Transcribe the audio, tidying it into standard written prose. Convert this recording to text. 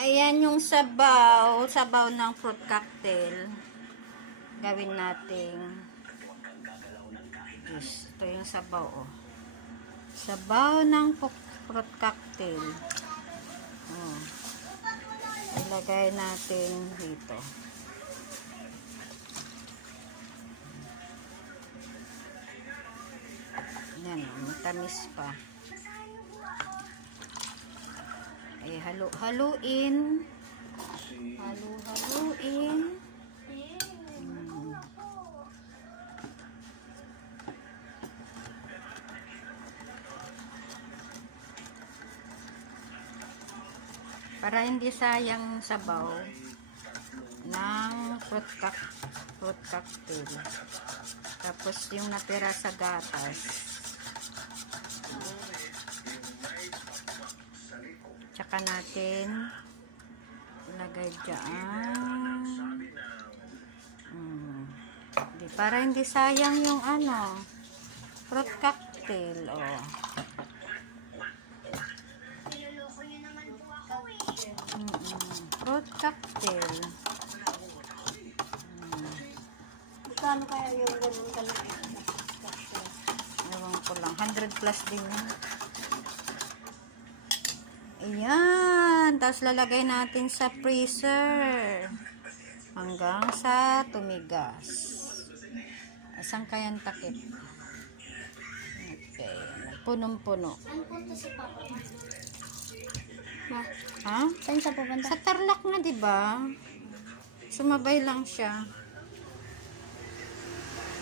Ayan yung sabaw. Sabaw ng fruit cocktail. Gawin natin. Yes, ito yung sabaw, oh. Sabaw ng fruit cocktail. Oh. Ilagay natin dito. Yan, matamis pa. Ay, haluin. Haluin. Para hindi sayang sabaw ng fruit cocktail. Tapos yung natira sa gatas. Tsaka natin ilagay dyan. Para hindi sayang yung fruit cocktail. Oh. Fruit cocktail. Kano kaya yung ganun kalaki? Ewan ko lang. 100 plus din yun. Ayan. Tapos lalagay natin sa freezer. Hanggang sa tumigas. Asang kayang takip? Okay. Punong-puno. Saan punta si Papa? Ma? Ha? Saan siya pupunta? Sa Tarlac na, diba? Sumabay lang siya.